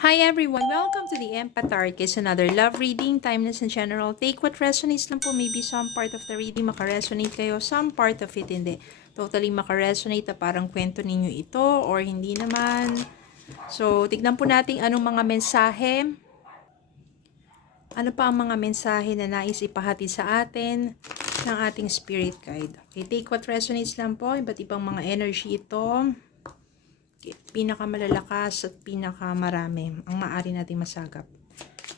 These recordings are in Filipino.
Hi everyone! Welcome to the Empath Arc. It's another love reading, timeless and general. Take what resonates lang po. Maybe some part of the reading makaresonate kayo, some part of it hindi. Totally makaresonate na parang kwento ninyo ito or hindi naman. So, tignan po natin anong mga mensahe. Ano pa ang mga mensahe na nais ipahati sa atin ng ating spirit guide. Okay, take what resonates lang po. Iba't ibang mga energy ito. Pinakamalalakas at pinakamarami ang maaari nating masagap.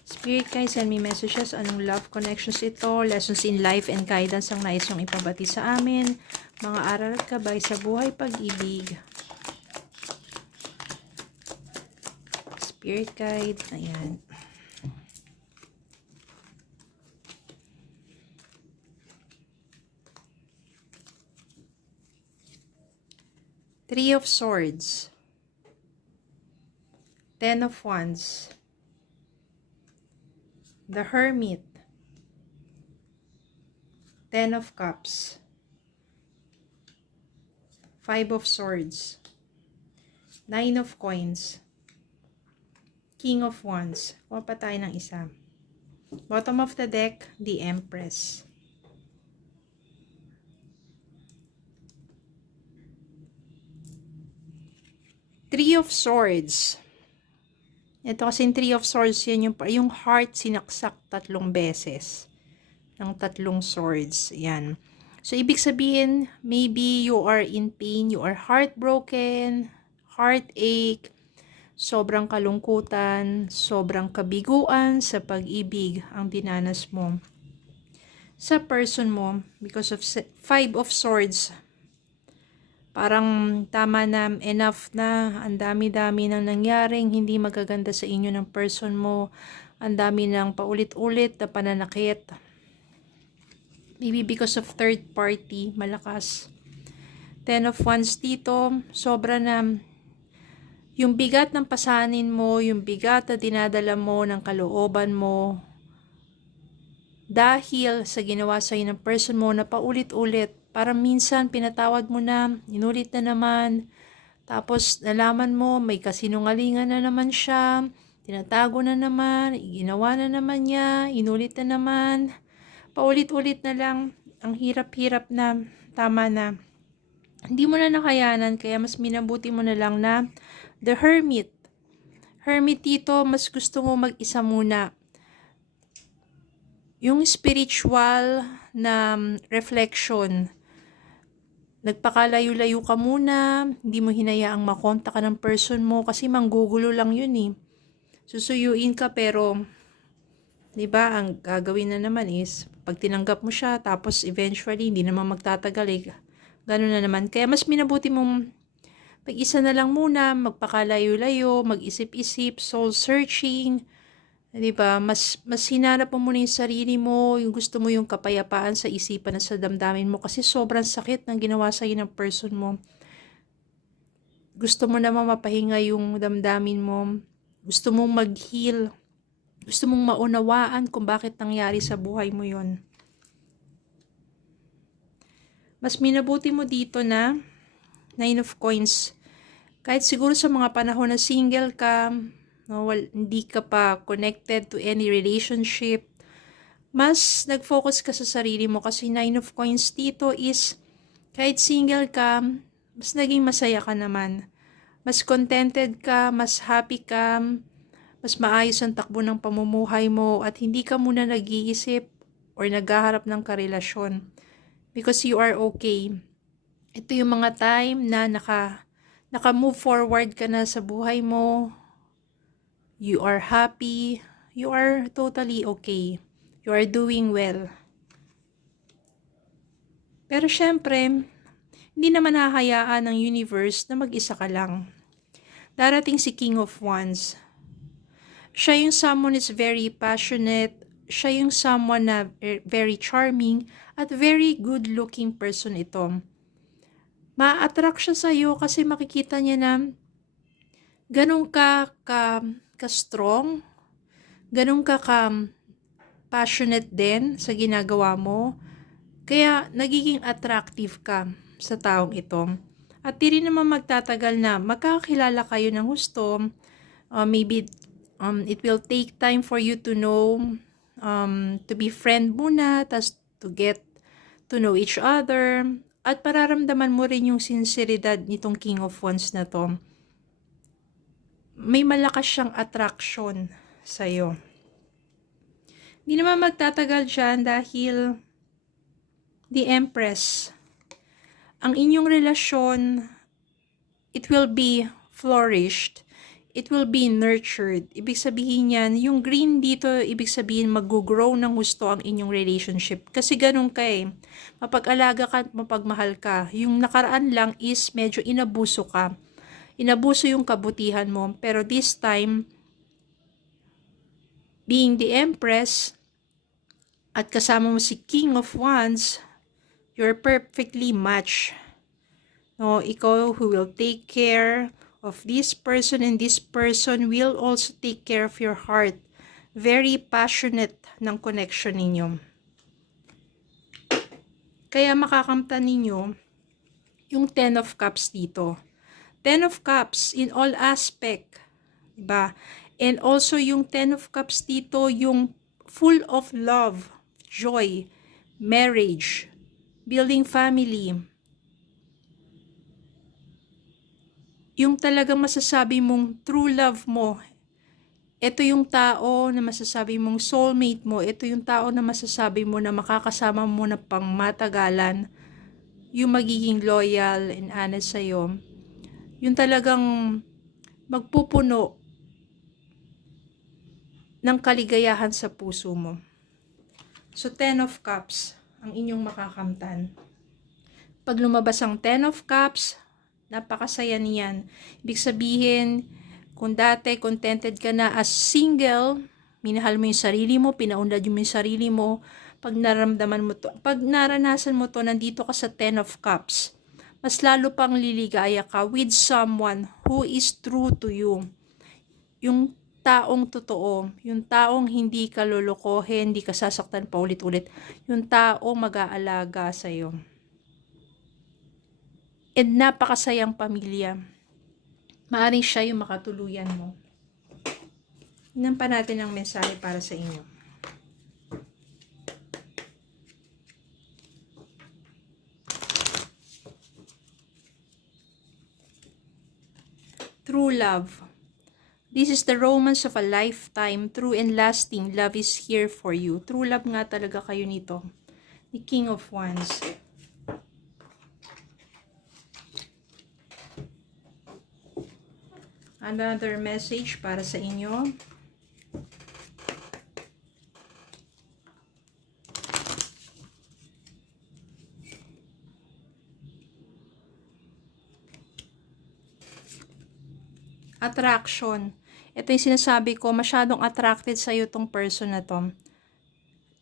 Spirit guys, send me messages. Anong love connections ito? Lessons in life and guidance ang nais yung ipabati sa amin. Mga aral at gabay sa buhay pag-ibig. Spirit guide. Ayan. Three of Swords. Ten of Wands. The Hermit. Ten of Cups. Five of Swords. Nine of Coins. King of Wands. Kuha pa tayo ng isa. Bottom of the deck, the Empress. Three of Swords. Ito kasing Three of Swords, yan yung heart sinaksak 3 beses. Ng 3 swords. Yan. So, ibig sabihin, maybe you are in pain, you are heartbroken, heartache, sobrang kalungkutan, sobrang kabiguan sa pag-ibig ang dinanas mo sa person mo because of Five of Swords. Parang tama na, enough na, ang dami-dami nang nangyaring hindi magaganda sa inyo ng person mo, ang dami nang paulit-ulit na pananakit. Maybe because of third party, malakas. Ten of Wands dito, sobra na yung bigat ng pasanin mo, yung bigat na dinadala mo ng kalooban mo, dahil sa ginawa sa'yo ng person mo na paulit-ulit. Parang minsan pinatawad mo na, inulit na naman, tapos nalaman mo may kasinungalingan na naman siya, tinatago na naman, ginawa na naman niya, inulit na naman, paulit-ulit na lang, ang hirap-hirap na, tama na. Hindi mo na nakayanan, kaya mas minabuti mo na lang na the Hermit. Hermit dito, mas gusto mo mag-isa muna. Yung spiritual na reflection, nagpakalayo-layo ka muna, hindi mo hinayaang makonta ka ng person mo kasi manggugulo lang yun eh. Susuyuin ka pero, di ba, ang gagawin na naman is, pag tinanggap mo siya, tapos eventually, hindi naman magtatagal eh. Ganun na naman. Kaya mas minabuti mong mag-isa na lang muna, magpakalayo-layo, mag-isip-isip, soul searching, diba? Mas hinanap mo muna yung sarili mo, yung gusto mo yung kapayapaan sa isipan at sa damdamin mo kasi sobrang sakit ng ginawa sa'yo ng person mo. Gusto mo naman mapahinga yung damdamin mo. Gusto mong mag-heal. Gusto mong maunawaan kung bakit nangyari sa buhay mo yon. Mas minabuti mo dito na Nine of Coins. Kahit siguro sa mga panahon na single ka, no, hindi ka pa connected to any relationship, mas nag-focus ka sa sarili mo kasi Nine of Coins dito is kahit single ka, mas naging masaya ka naman. Mas contented ka, mas happy ka, mas maayos ang takbo ng pamumuhay mo at hindi ka muna nag-iisip or naghaharap ng karelasyon because you are okay. Ito yung mga time na naka-move forward ka na sa buhay mo. You are happy. You are totally okay. You are doing well. Pero syempre, hindi naman hahayaan ng universe na mag-isa ka lang. Darating si King of Wands. Siya yung someone is very passionate. Siya yung someone na very charming at very good-looking person ito. Ma-attract siya sa'yo kasi makikita niya na ganun ka-strong, ganun ka passionate din sa ginagawa mo, kaya nagiging attractive ka sa taong ito. At di rin naman magtatagal na magkakilala kayo ng gusto, maybe It will take time for you to know, to be friend muna, tas to get to know each other, at pararamdaman mo rin yung sinseridad nitong King of Wands na to. May malakas siyang attraction sa'yo. Hindi naman magtatagal dyan dahil the Empress, ang inyong relasyon, it will be flourished. It will be nurtured. Ibig sabihin yan, yung green dito, ibig sabihin mag-grow ng gusto ang inyong relationship. Kasi ganun ka eh. Mapag-alaga ka at mapagmahal ka. Yung nakaraan lang is medyo inabuso ka. Inabuso yung kabutihan mo. Pero this time, being the Empress, at kasama mo si King of Wands, you're perfectly matched. No, ikaw who will take care of this person, and this person will also take care of your heart. Very passionate ng connection ninyo. Kaya makakamtan ninyo yung 10 of Cups dito. 10 of Cups in all aspect. Diba? And also yung 10 of Cups dito, yung full of love, joy, marriage, building family. Yung talagang masasabi mong true love mo, ito yung tao na masasabi mong soulmate mo, ito yung tao na masasabi mo na makakasama mo na pang matagalan, yung magiging loyal and honest sa'yo, yung talagang magpupuno ng kaligayahan sa puso mo. So 10 of Cups ang inyong makakamtan. Pag lumabas ang 10 of Cups, napakasaya niyan. Ibig sabihin, kung dati contented ka na as single, minahal mo yung sarili mo, pinaunlad mo yung sarili mo, pag naramdaman mo to, pag naranasan mo to, nandito ka sa 10 of Cups, mas lalo pang liligaya ka with someone who is true to you. Yung taong totoo, yung taong hindi ka lolokohin, hindi ka sasaktan pa ulit-ulit, yung taong mag-aalaga sa'yo. And napakasayang pamilya. Maaring siya yung makatuluyan mo. Tingnan pa natin ang mensahe para sa inyo. True love. This is the romance of a lifetime. True and lasting love is here for you. True love nga talaga kayo nito. The King of Wands. Another message para sa inyo. Attraction. Ito yung sinasabi ko, masyadong attracted sa'yo tong person na to.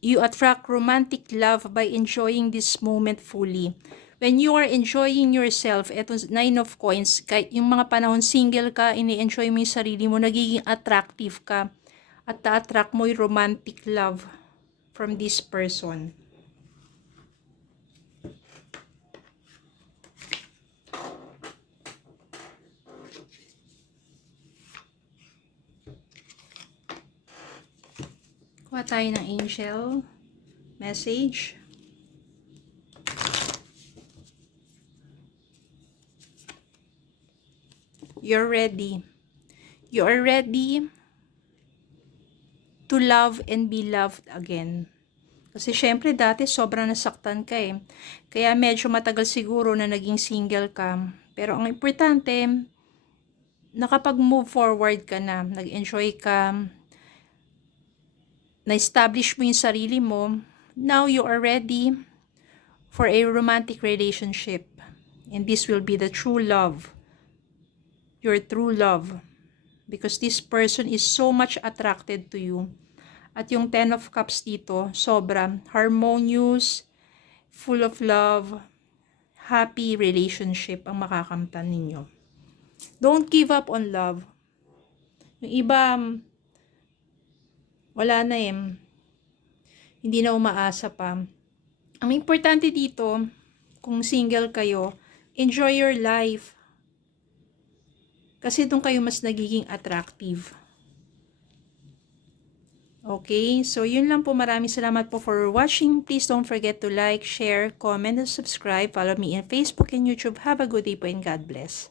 You attract romantic love by enjoying this moment fully. When you are enjoying yourself, eto 9 of Coins, kahit yung mga panahon single ka, ini-enjoy mo yung sarili mo, nagiging attractive ka. At na-attract mo yung romantic love from this person. Kuha tayo ng angel message. You're ready. You are ready to love and be loved again. Kasi syempre dati sobrang nasaktan ka eh. Kaya medyo matagal siguro na naging single ka. Pero ang importante, nakapag-move forward ka na. Nag-enjoy ka. Na-establish mo yung sarili mo. Now you are ready for a romantic relationship. And this will be the true love. Your true love, because this person is so much attracted to you. At yung 10 of Cups dito, sobra harmonious, full of love, happy relationship ang makakamtan ninyo. Don't give up on love. Yung iba, wala na eh. Hindi na umaasa pa. Ang importante dito, kung single kayo, enjoy your life. Kasi doon kayo mas nagiging attractive. Okay, so yun lang po. Maraming salamat po for watching. Please don't forget to like, share, comment, and subscribe. Follow me on Facebook and YouTube. Have a good day po and God bless.